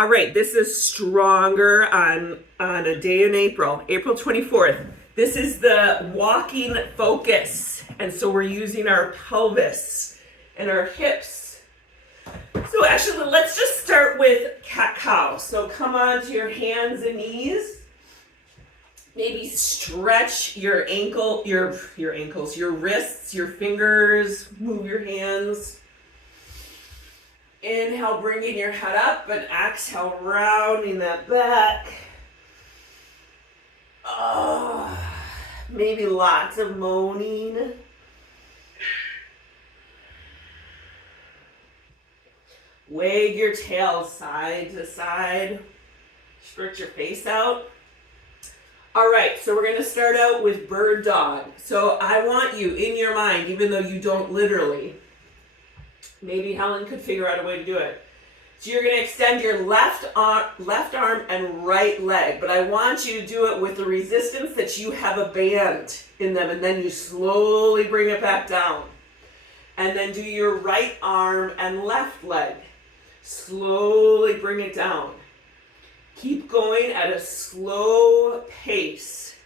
All right, this is stronger on a day in April 24th. This is the walking focus. And so we're using our pelvis and our hips. So actually, let's just start with cat-cow. So come on to your hands and knees. Maybe stretch your ankles, your wrists, your fingers, move your hands. Inhale, bringing your head up, and exhale, rounding that back. Oh, maybe lots of moaning. Wag your tail side to side. Stretch your face out. All right, so we're going to start out with bird dog. So I want you, in your mind, even though you don't literally, maybe Helen could figure out a way to do it. So you're going to extend your left arm and right leg, but I want you to do it with the resistance that you have a band in them, and then you slowly bring it back down. And then do your right arm and left leg. Slowly bring it down. Keep going at a slow pace.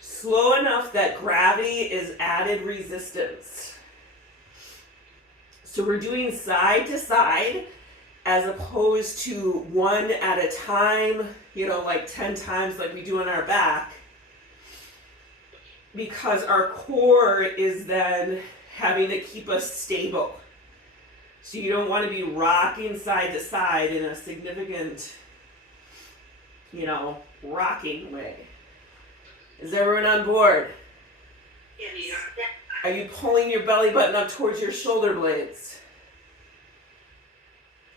Slow enough that gravity is added resistance. So we're doing side to side as opposed to one at a time, like 10 times like we do on our back. Because our core is then having to keep us stable. So you don't want to be rocking side to side in a significant, rocking way. Is everyone on board? Yes. Are you pulling your belly button up towards your shoulder blades?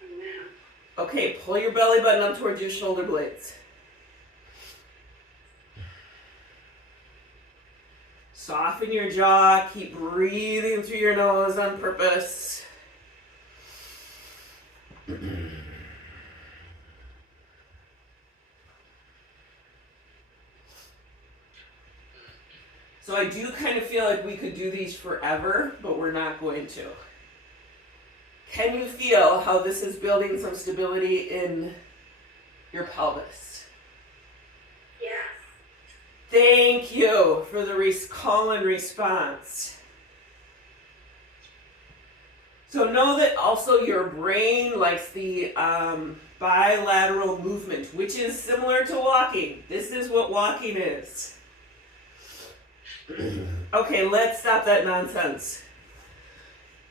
No. Okay, pull your belly button up towards your shoulder blades. Soften your jaw. Keep breathing through your nose on purpose. So I do kind of feel like we could do these forever, but we're not going to. Can you feel how this is building some stability in your pelvis? Yes. Thank you for the call and response. So know that also your brain likes the bilateral movement, which is similar to walking. This is what walking is. Okay, let's stop that nonsense.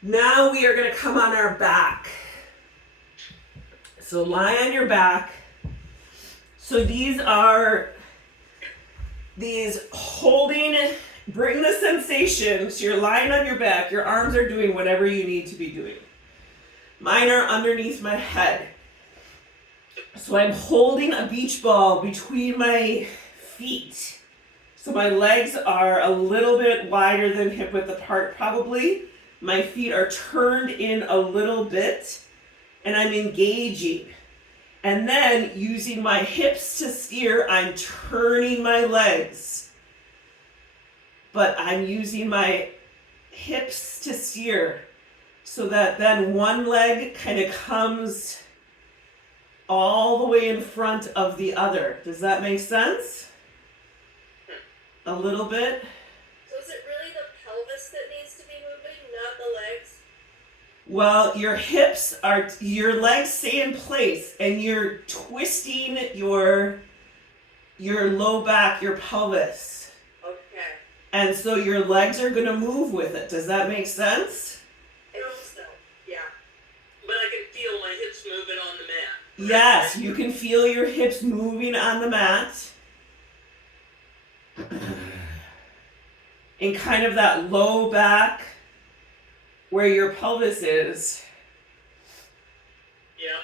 Now we are going to come on our back. So lie on your back. So these holding, bring the sensation. So you're lying on your back. Your arms are doing whatever you need to be doing. Mine are underneath my head. So I'm holding a beach ball between my feet. So my legs are a little bit wider than hip width apart probably. My feet are turned in a little bit and I'm engaging. And then using my hips to steer, I'm turning my legs. But I'm using my hips to steer so that then one leg kind of comes all the way in front of the other. Does that make sense? A little bit. So is it really the pelvis that needs to be moving, not the legs? Well, your legs stay in place and you're twisting your low back, your pelvis. Okay. And so your legs are going to move with it. Does that make sense? I hope so, yeah. But I can feel my hips moving on the mat. Yes, you can feel your hips moving on the mat. In kind of that low back where your pelvis is. Yeah.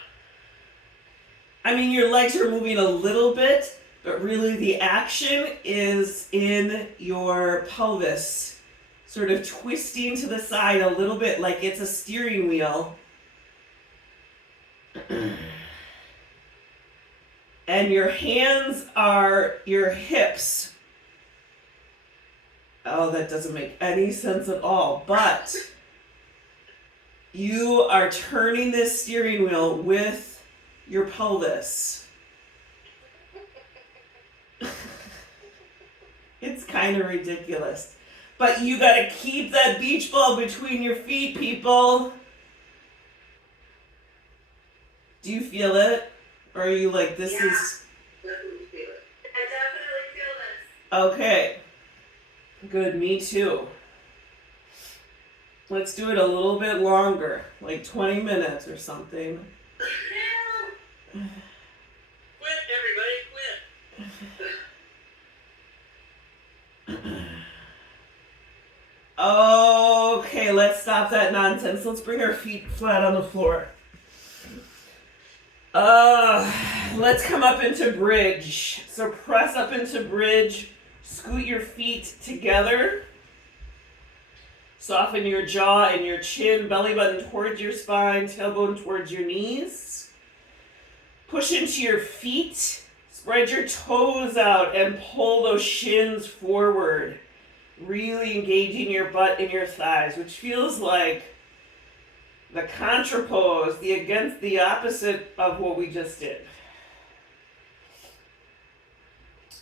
I mean, your legs are moving a little bit, but really the action is in your pelvis, sort of twisting to the side a little bit like it's a steering wheel. And your hands are your hips. Oh, that doesn't make any sense at all. But you are turning this steering wheel with your pelvis. It's kind of ridiculous. But you gotta keep that beach ball between your feet, people. Do you feel it? Or are you like, this is... Definitely feel it. I definitely feel this. Okay. Good, me too. Let's do it a little bit longer, like 20 minutes or something. Quit, everybody, quit. Okay, let's stop that nonsense. Let's bring our feet flat on the floor. Let's come up into bridge. So press up into bridge. Scoot your feet together. Soften your jaw and your chin, belly button towards your spine, tailbone towards your knees. Push into your feet. Spread your toes out and pull those shins forward. Really engaging your butt and your thighs, which feels like the contrapose, the opposite of what we just did.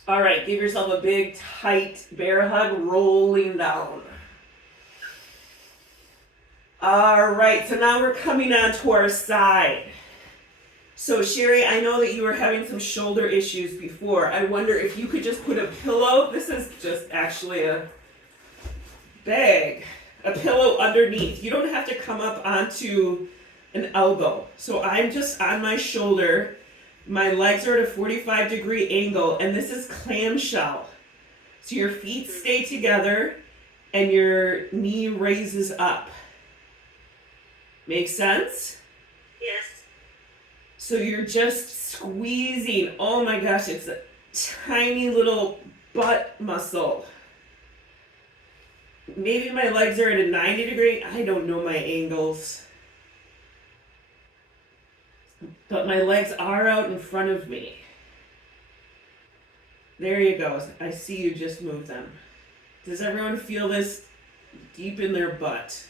All right, give yourself a big, tight bear hug, rolling down. All right, so now we're coming on to our side. So Sherry, I know that you were having some shoulder issues before. I wonder if you could just put a pillow, this is just actually a bag, a pillow underneath. You don't have to come up onto an elbow. So I'm just on my shoulder. My legs are at a 45-degree angle, and this is clamshell. So your feet stay together, and your knee raises up. Make sense? Yes. So you're just squeezing. Oh my gosh, it's a tiny little butt muscle. Maybe my legs are at a 90 degree. I don't know my angles. But my legs are out in front of me. There you go. I see you just move them. Does everyone feel this deep in their butt?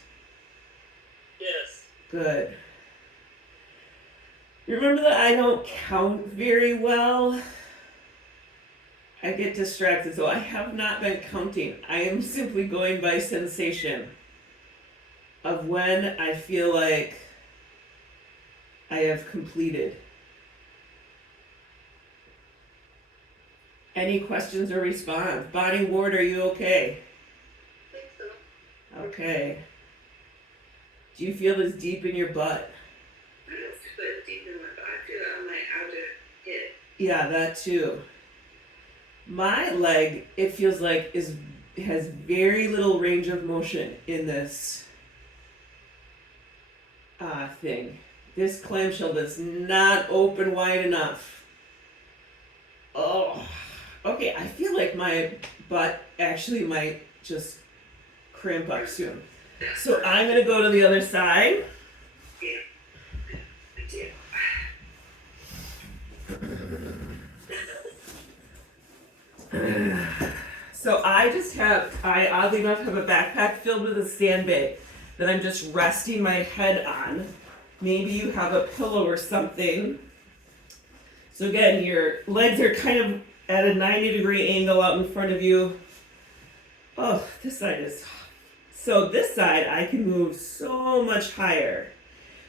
Yes. Good. Remember that I don't count very well. I get distracted, so I have not been counting. I am simply going by sensation of when I feel like I have completed. Any questions or response? Bonnie Ward, are you okay? I think so. Okay. Do you feel this deep in your butt? I don't feel it deep in my butt. I feel it on my outer hip. Yeah, that too. My leg, it feels like has very little range of motion in this thing. This clamshell does not open wide enough. Oh, okay. I feel like my butt actually might just cramp up soon. So I'm gonna go to the other side. Yeah. I do. So I oddly enough have a backpack filled with a sandbag that I'm just resting my head on. Maybe you have a pillow or something. So again, your legs are kind of at a 90-degree angle out in front of you. Oh, this side is... So this side, I can move so much higher.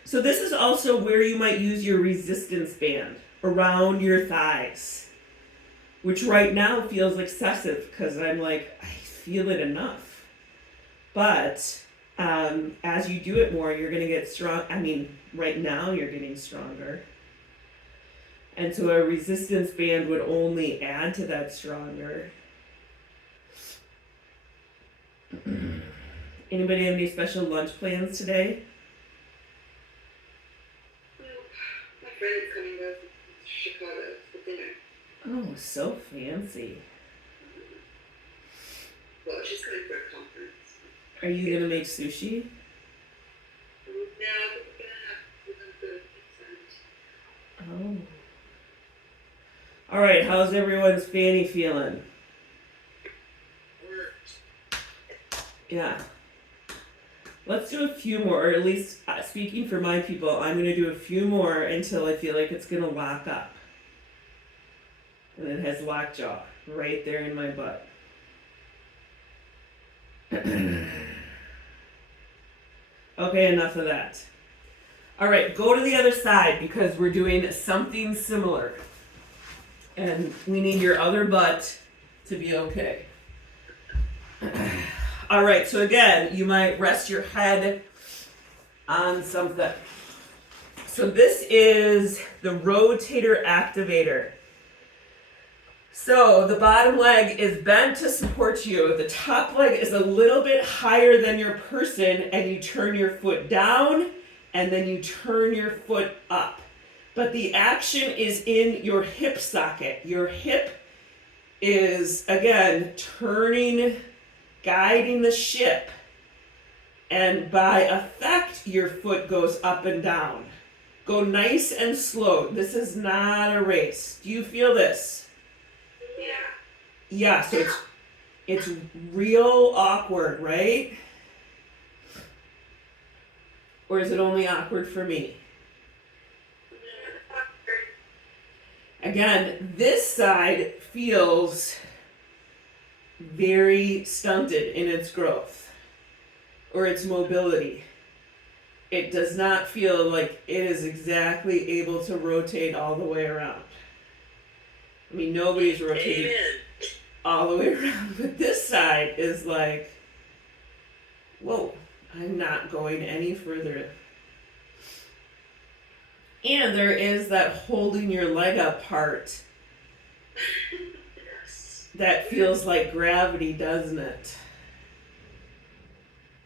So this is also where you might use your resistance band around your thighs, which right now feels excessive because I'm like, I feel it enough. But as you do it more, you're going to get strong. I mean, right now you're getting stronger. And so a resistance band would only add to that stronger. Anybody have any special lunch plans today? Well, my friend is coming back from Chicago for dinner. Oh, so fancy. Well, she's coming for a conference. Are you going to make sushi? No, but we're gonna go to the Oh. All right, how's everyone's fanny feeling? Worked. Yeah. Let's do a few more, or at least speaking for my people, I'm going to do a few more until I feel like it's going to lock up. And it has lockjaw right there in my butt. Okay, enough of that. All right, go to the other side because we're doing something similar. And we need your other butt to be okay. All right, so again, you might rest your head on something. So this is the rotator activator. So the bottom leg is bent to support you. The top leg is a little bit higher than your person, and you turn your foot down and then you turn your foot up. But the action is in your hip socket. Your hip is, again, turning, guiding the ship. And by effect, your foot goes up and down. Go nice and slow. This is not a race. Do you feel this? Yeah, so it's real awkward, right? Or is it only awkward for me? Again, this side feels very stunted in its growth or its mobility. It does not feel like it is exactly able to rotate all the way around. I mean, nobody's rotating all the way around, but this side is like, whoa, I'm not going any further. And there is that holding your leg up part that feels like gravity, doesn't it?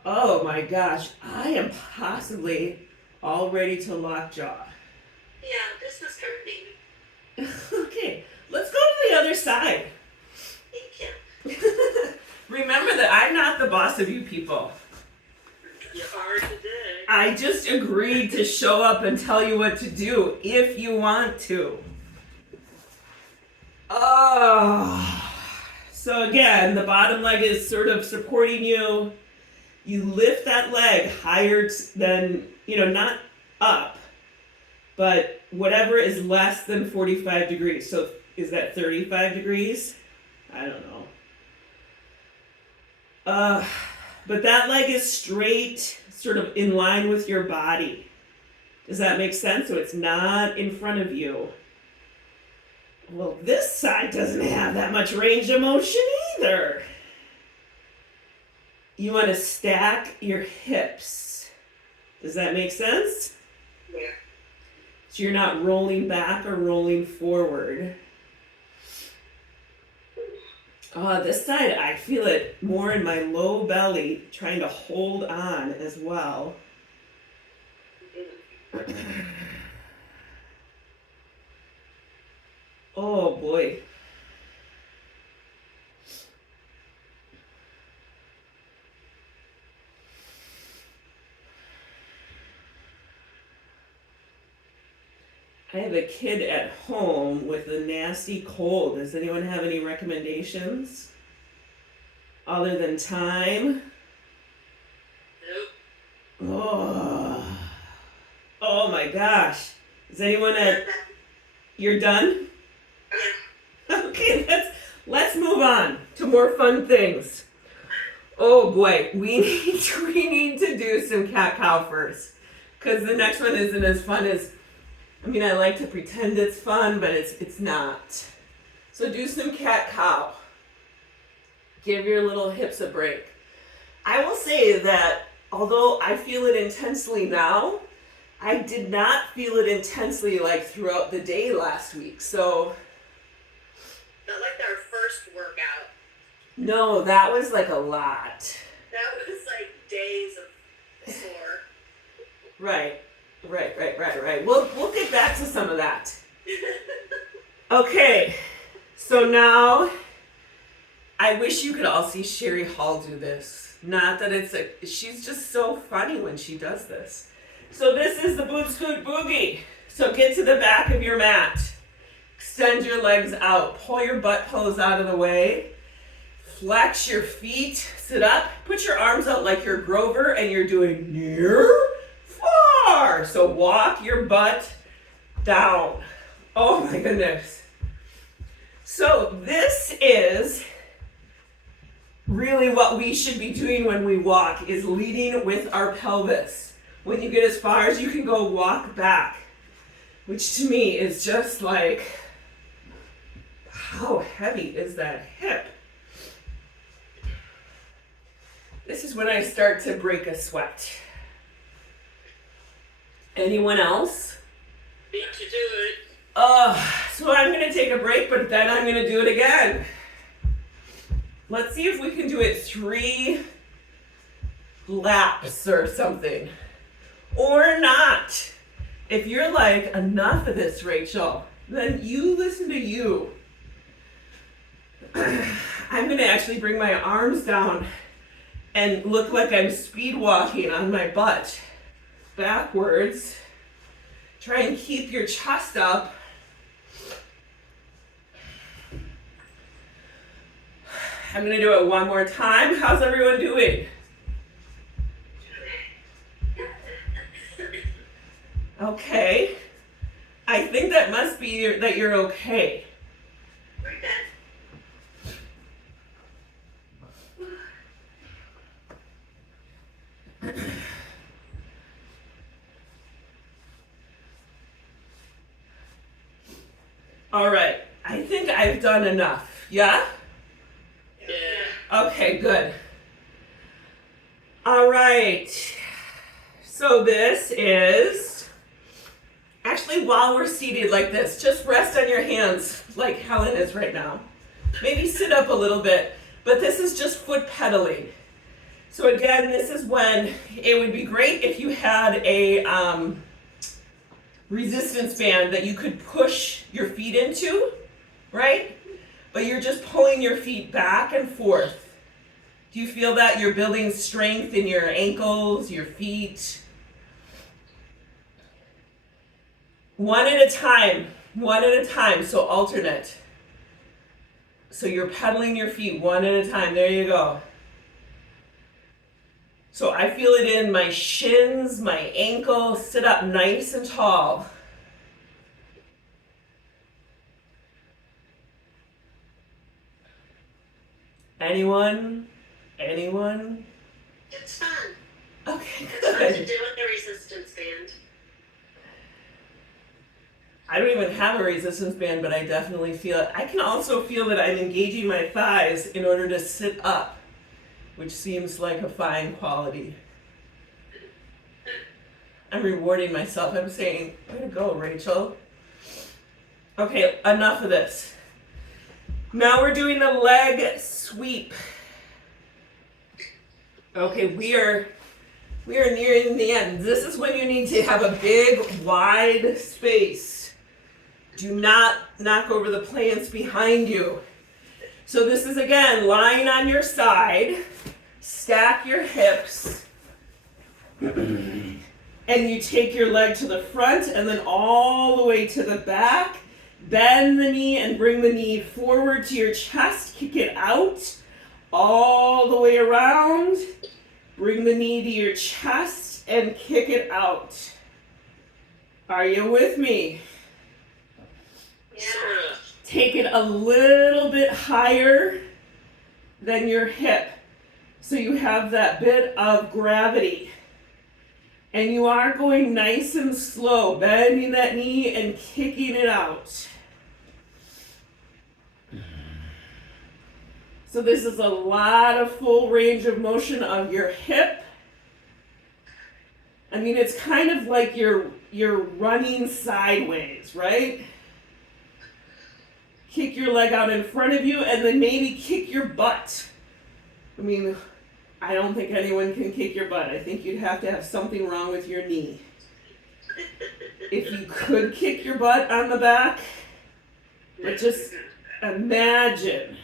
Oh my gosh, I am possibly all ready to lockjaw. Yeah, this is hurting. Okay, let's go to the other side. Thank you. Remember that I'm not the boss of you people. You are today. I just agreed to show up and tell you what to do if you want to. Oh. So again, the bottom leg is sort of supporting you. You lift that leg higher than, not up, but whatever is less than 45 degrees. So is that 35 degrees? I don't know. But that leg is straight, sort of in line with your body. Does that make sense? So it's not in front of you. Well, this side doesn't have that much range of motion either. You want to stack your hips. Does that make sense? Yeah. So you're not rolling back or rolling forward. This side, I feel it more in my low belly, trying to hold on as well. Oh boy. I have a kid at home with a nasty cold. Does anyone have any recommendations? Other than time? Nope. Oh my gosh. Is anyone you're done? Okay, let's move on to more fun things. Oh boy, we need to do some cat-cow first. Because the next one isn't as fun as, I like to pretend it's fun, but it's not. So do some cat-cow. Give your little hips a break. I will say that although I feel it intensely now, I did not feel it intensely like throughout the day last week. So Not like our first workout. no, that was like a lot. That was like days of sore. Right. We'll get back to some of that. Okay, so now I wish you could all see Sherry Hall do this. Not that she's just so funny when she does this. So this is the boot scoot boogie. So get to the back of your mat. Extend your legs out. Pull your butt pillows out of the way. Flex your feet, sit up, put your arms out like you're Grover and you're doing near, far. So walk your butt down. Oh my goodness. So this is really what we should be doing when we walk, is leading with our pelvis. When you get as far as you can go, walk back, which to me is just like, how heavy is that hip? This is when I start to break a sweat. Anyone else? Beat you to it. So I'm gonna take a break, but then I'm gonna do it again. Let's see if we can do it 3 laps or something. Or not. If you're like, enough of this, Rachel, then you listen to you. I'm gonna actually bring my arms down and look like I'm speed walking on my butt backwards. Try and keep your chest up. I'm gonna do it one more time. How's everyone doing? Okay. I think that must be that you're okay. We're good. All right, I think I've done enough. Yeah? Yeah. Okay, good. All right. So this is, actually while we're seated like this, just rest on your hands like Helen is right now. Maybe sit up a little bit, but this is just foot pedaling. So again, this is when it would be great if you had a resistance band that you could push your feet into, right? But you're just pulling your feet back and forth. Do you feel that you're building strength in your ankles, your feet? One at a time, so alternate. So you're pedaling your feet one at a time, there you go. So I feel it in my shins, my ankle. Sit up nice and tall. Anyone? Anyone? It's fun. Okay, It's fun to good. do with the resistance band. I don't even have a resistance band, but I definitely feel it. I can also feel that I'm engaging my thighs in order to sit up, which seems like a fine quality. I'm rewarding myself. I'm saying, way to go, Rachel. Okay, enough of this. Now we're doing the leg sweep. Okay, we are nearing the end. This is when you need to have a big, wide space. Do not knock over the plants behind you. So this is, again, lying on your side. Stack your hips. And you take your leg to the front and then all the way to the back. Bend the knee and bring the knee forward to your chest. Kick it out all the way around. Bring the knee to your chest and kick it out. Are you with me? Yeah. Take it a little bit higher than your hip, so you have that bit of gravity. And you are going nice and slow, bending that knee and kicking it out. So this is a lot of full range of motion of your hip. I mean, it's kind of like you're running sideways, right? Kick your leg out in front of you and then maybe kick your butt. I mean, I don't think anyone can kick your butt. I think you'd have to have something wrong with your knee. If you could kick your butt on the back, but just imagine.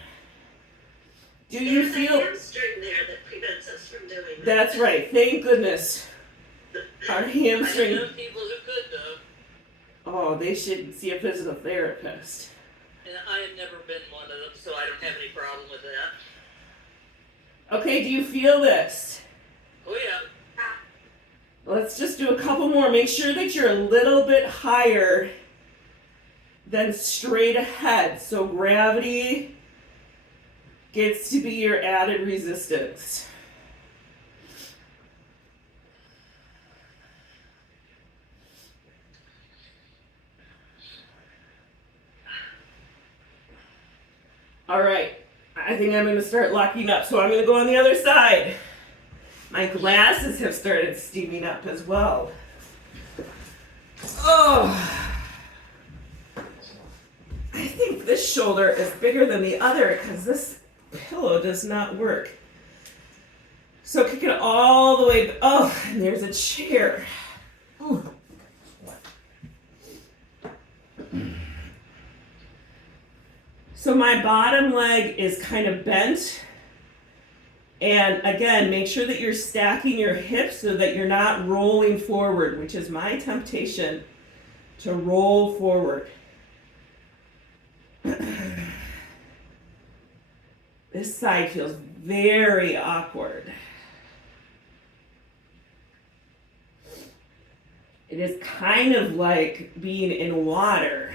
Do you feel? There's a hamstring there that prevents us from doing that. That's right. Thank goodness. Our I hamstring. know people who could though, Oh, they should see a physical therapist. and I have never been one of them, so I don't have any problem with that. Okay, do you feel this? Oh yeah. Let's just do a couple more. Make sure that you're a little bit higher than straight ahead. So gravity gets to be your added resistance. All right, I think I'm gonna start locking up. So I'm gonna go on the other side. My glasses have started steaming up as well. Oh, I think this shoulder is bigger than the other because this pillow does not work. So kick it all the way. Oh, and there's a chair. Ooh. So my bottom leg is kind of bent. And again, make sure that you're stacking your hips so that you're not rolling forward, which is my temptation, to roll forward. This side feels very awkward. It is kind of like being in water.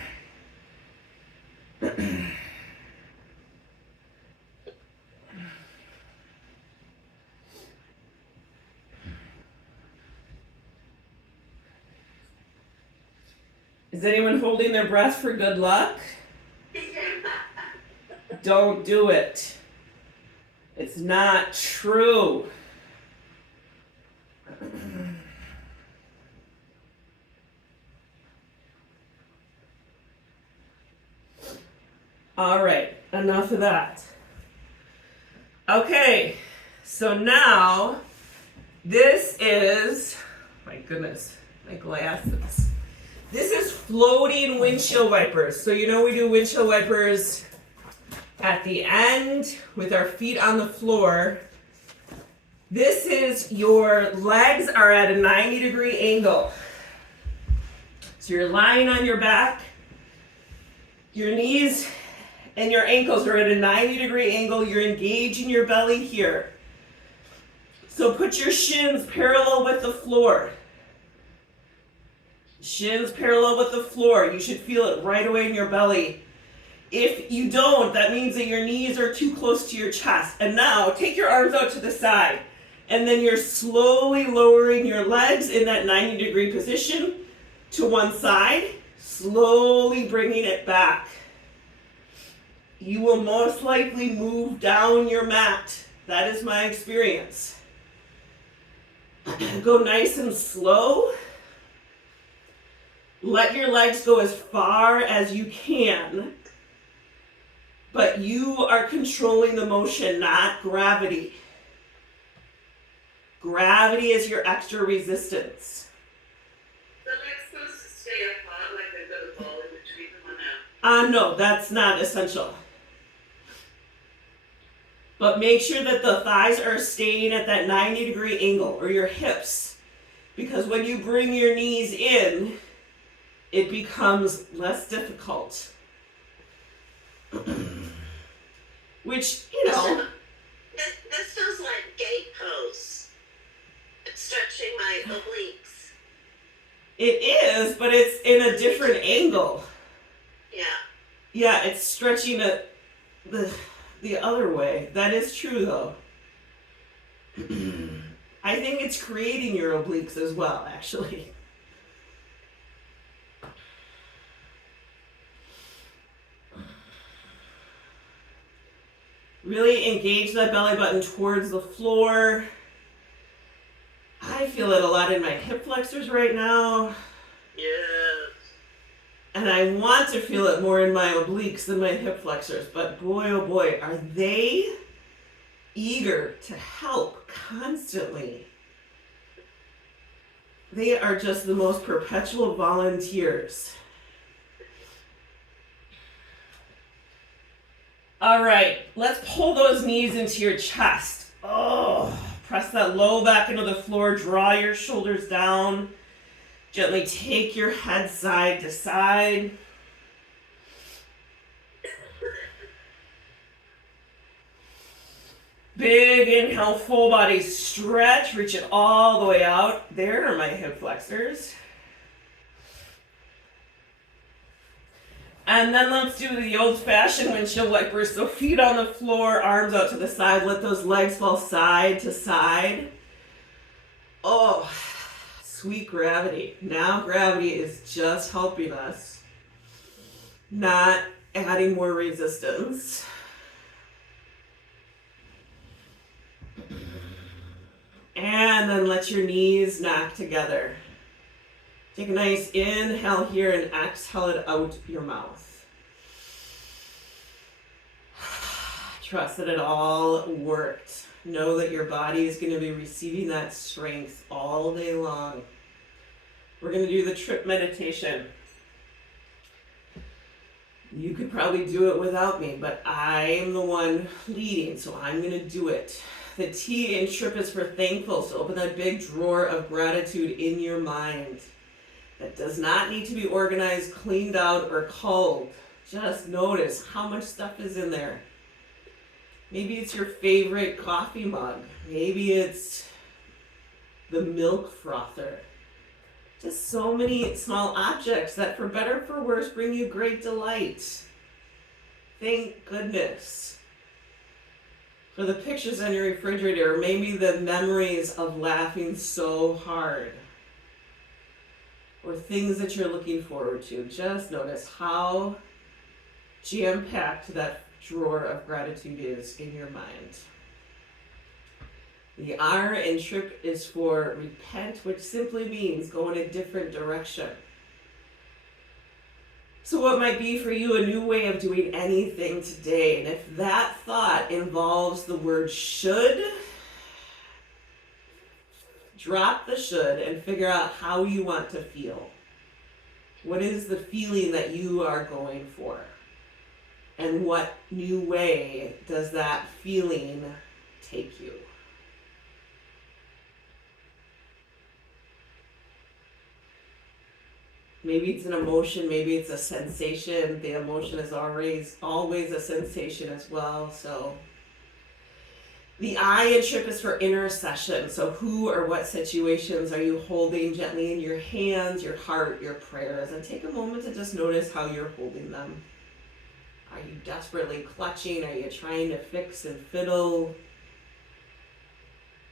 Is anyone holding their breath for good luck? Don't do it. It's not true. All right, enough of that. Okay, so now this is, my goodness, my glasses. This is floating windshield wipers. So you know we do windshield wipers at the end with our feet on the floor. This is your legs are at a 90-degree angle. So you're lying on your back. Your knees and your ankles are at a 90-degree angle. You're engaging your belly here. So put your shins parallel with the floor. Shins parallel with the floor. You should feel it right away in your belly. If you don't, that means that your knees are too close to your chest. And now take your arms out to the side. And then you're slowly lowering your legs in that 90-degree position to one side, slowly bringing it back. You will most likely move down your mat. That is my experience. Go nice and slow. Let your legs go as far as you can, but you are controlling the motion, not gravity. Gravity is your extra resistance. So am I supposed to stay up hot like I've got a ball in between them or no? No, that's not essential. But make sure that the thighs are staying at that 90-degree angle, or your hips, because when you bring your knees in, it becomes less difficult. Which, you know. This feels like gate pose. It's stretching my obliques. It is, but it's in a different angle. Yeah. Yeah, it's stretching it the other way. That is true, though. I think it's creating your obliques as well, actually. Really engage that belly button towards the floor. I feel it a lot in my hip flexors right now. Yes. And I want to feel it more in my obliques than my hip flexors. But boy, oh boy, are they eager to help constantly. They are just the most perpetual volunteers. All right, let's pull those knees into your chest. Oh, press that low back into the floor, draw your shoulders down. Gently take your head side to side. Big inhale, full body stretch. Reach it all the way out. There are my hip flexors. And then let's do the old-fashioned windshield wipers. So feet on the floor, arms out to the side. Let those legs fall side to side. Oh, sweet gravity. Now gravity is just helping us, not adding more resistance. And then let your knees knock together. Take a nice inhale here and exhale it out your mouth. Trust that it all worked. Know that your body is going to be receiving that strength all day long. We're going to do the trip meditation. You could probably do it without me, but I am the one leading, so I'm going to do it. The T in trip is for thankful, so open that big drawer of gratitude in your mind. That does not need to be organized, cleaned out, or culled. Just notice how much stuff is in there. Maybe it's your favorite coffee mug. Maybe it's the milk frother. Just so many small objects that, for better or for worse, bring you great delight. Thank goodness for the pictures on your refrigerator, or maybe the memories of laughing so hard, or things that you're looking forward to. Just notice how jam-packed that drawer of gratitude is in your mind. The R in trip is for repent, which simply means go in a different direction. So what might be for you a new way of doing anything today? And if that thought involves the word should, drop the should and figure out how you want to feel. What is the feeling that you are going for? And what new way does that feeling take you? Maybe it's an emotion, maybe it's a sensation. The emotion is always a sensation as well. So the I in trip is for intercession. So who or what situations are you holding gently in your hands, your heart, your prayers? And take a moment to just notice how you're holding them. Are you desperately clutching? Are you trying to fix and fiddle?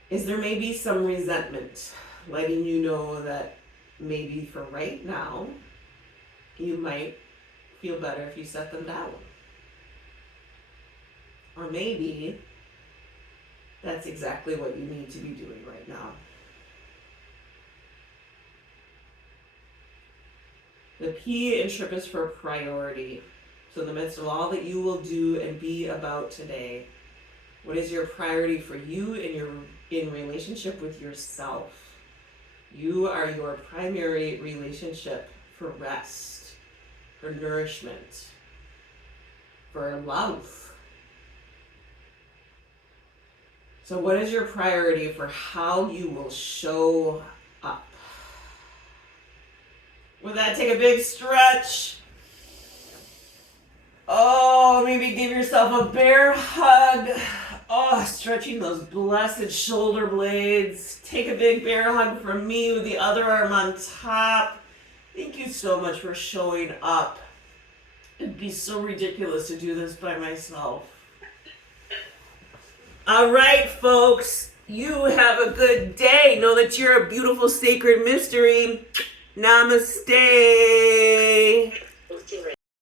Is there maybe some resentment, letting you know that maybe for right now, you might feel better if you set them down? Or maybe that's exactly what you need to be doing right now. The P in trip is for priority. So in the midst of all that you will do and be about today, what is your priority for you in relationship with yourself? You are your primary relationship for rest, for nourishment, for love. So what is your priority for how you will show up? With that, take a big stretch. Oh, maybe give yourself a bear hug. Oh, stretching those blessed shoulder blades. Take a big bear hug from me with the other arm on top. Thank you so much for showing up. It'd be so ridiculous to do this by myself. All right, folks. You have a good day. Know that you're a beautiful, sacred mystery. Namaste.